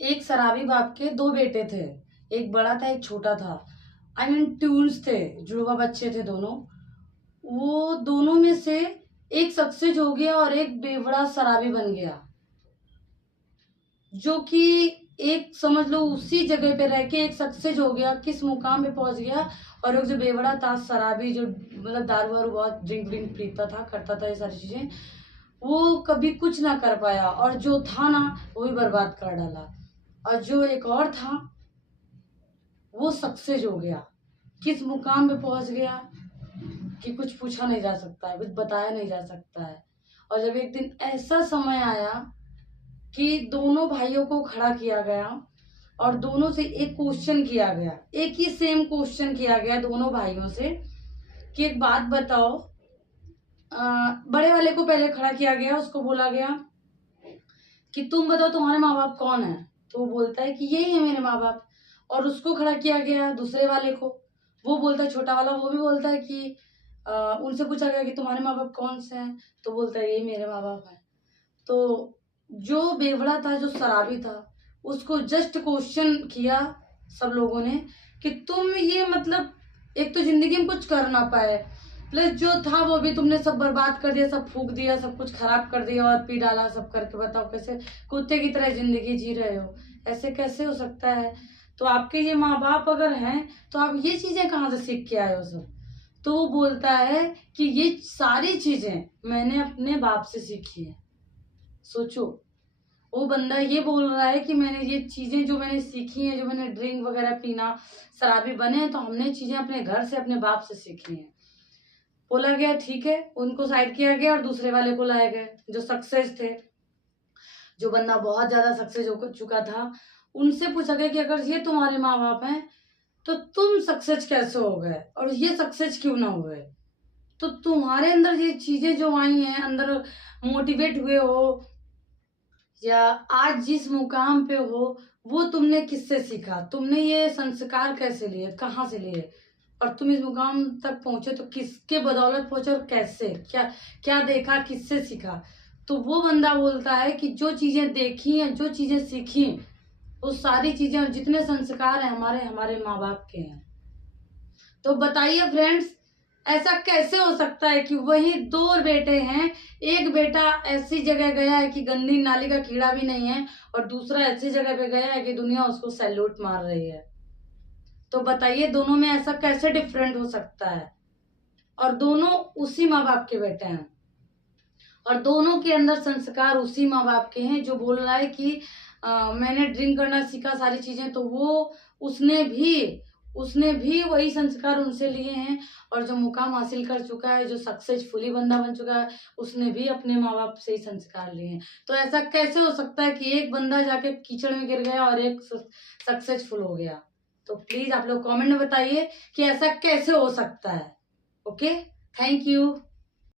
एक शराबी बाप के दो बेटे थे। एक बड़ा था, एक छोटा था। आई मीन ट्विंस थे, जुड़वा बच्चे थे दोनों। वो दोनों में से एक सक्सेस हो गया और एक बेवड़ा शराबी बन गया, जो कि एक समझ लो उसी जगह पे रह के एक सक्सेस हो गया, किस मुकाम पे पहुंच गया। और एक जो बेवड़ा था शराबी, जो मतलब दारू वारू बहुत ड्रिंक व्रिंक पीता था, करता था ये सारी चीजें, वो कभी कुछ ना कर पाया। और जो था ना, वो भी बर्बाद कर डाला। और जो एक और था, वो सक्सेस हो गया, किस मुकाम पे पहुंच गया कि कुछ पूछा नहीं जा सकता है, कुछ बताया नहीं जा सकता है। और जब एक दिन ऐसा समय आया कि दोनों भाइयों को खड़ा किया गया और दोनों से एक क्वेश्चन किया गया, एक ही सेम क्वेश्चन किया गया दोनों भाइयों से कि एक बात बताओ। बड़े वाले को पहले खड़ा किया गया, उसको बोला गया कि तुम बताओ तुम्हारे माँ बाप कौन है। तो वो बोलता है कि यही है मेरे माँ बाप। और उसको खड़ा किया गया दूसरे वाले को, वो बोलता है, छोटा वाला, वो भी बोलता है कि उनसे पूछा गया कि तुम्हारे माँ बाप कौन से हैं, तो बोलता है यही मेरे माँ बाप हैं। तो जो बेवड़ा था, जो शराबी था, उसको जस्ट क्वेश्चन किया सब लोगों ने कि तुम ये मतलब एक तो जिंदगी में कुछ कर ना पाए, प्लस जो था वो भी तुमने सब बर्बाद कर दिया, सब फूक दिया, सब कुछ खराब कर दिया और पी डाला सब करके। बताओ कैसे कुत्ते की तरह जिंदगी जी रहे हो, ऐसे कैसे हो सकता है। तो आपके ये माँ बाप अगर हैं तो आप ये चीजें कहाँ से सीख के आए हो सब। तो वो बोलता है कि ये सारी चीजें मैंने अपने बाप से सीखी है। सोचो, वो बंदा ये बोल रहा है कि मैंने ये चीजें जो मैंने सीखी हैं, जो मैंने ड्रिंक वगैरह पीना, शराबी बने हैं, तो हमने चीजें अपने घर से, अपने बाप से सीखी हैं। बोला गया ठीक है, उनको साइड किया गया और दूसरे वाले को लाए गए जो सक्सेस थे। जो बंदा बहुत ज्यादा सक्सेस हो चुका था, उनसे पूछा गया कि अगर ये तुम्हारे माँ बाप हैं तो तुम सक्सेस कैसे हो गए और ये सक्सेस क्यों ना हुए। तो तुम्हारे अंदर ये चीजें जो आई हैं, अंदर मोटिवेट हुए हो या आज जिस मुकाम पे हो, वो तुमने किससे सीखा, तुमने ये संस्कार कैसे लिए, कहाँ से लिए, और तुम इस मुकाम तक पहुंचे तो किसके बदौलत पहुंचे और कैसे, क्या क्या देखा, किससे सीखा। तो वो बंदा बोलता है कि जो चीजें देखी हैं, जो चीजें सीखी, वो सारी चीजें और जितने संस्कार हैं हमारे हमारे माँ बाप के हैं। तो बताइए फ्रेंड्स, ऐसा कैसे हो सकता है कि वही दो बेटे हैं, एक बेटा ऐसी जगह गया है कि गंदी नाली का कीड़ा भी नहीं है और दूसरा ऐसी जगह पे गया है कि दुनिया उसको सैल्यूट मार रही है। तो बताइए दोनों में ऐसा कैसे डिफरेंट हो सकता है। और दोनों उसी माँ बाप के बेटे हैं और दोनों के अंदर संस्कार उसी माँ बाप के हैं। जो बोल रहा है कि मैंने ड्रिंक करना सीखा सारी चीजें, तो वो उसने भी वही संस्कार उनसे लिए हैं। और जो मुकाम हासिल कर चुका है, जो सक्सेसफुली बंदा बन चुका है, उसने भी अपने माँ बाप से ही संस्कार लिए हैं। तो ऐसा कैसे हो सकता है कि एक बंदा जाके कीचड़ में गिर गया और एक सक्सेसफुल हो गया। तो प्लीज आप लोग कमेंट में बताइए कि ऐसा कैसे हो सकता है। Okay, thank you.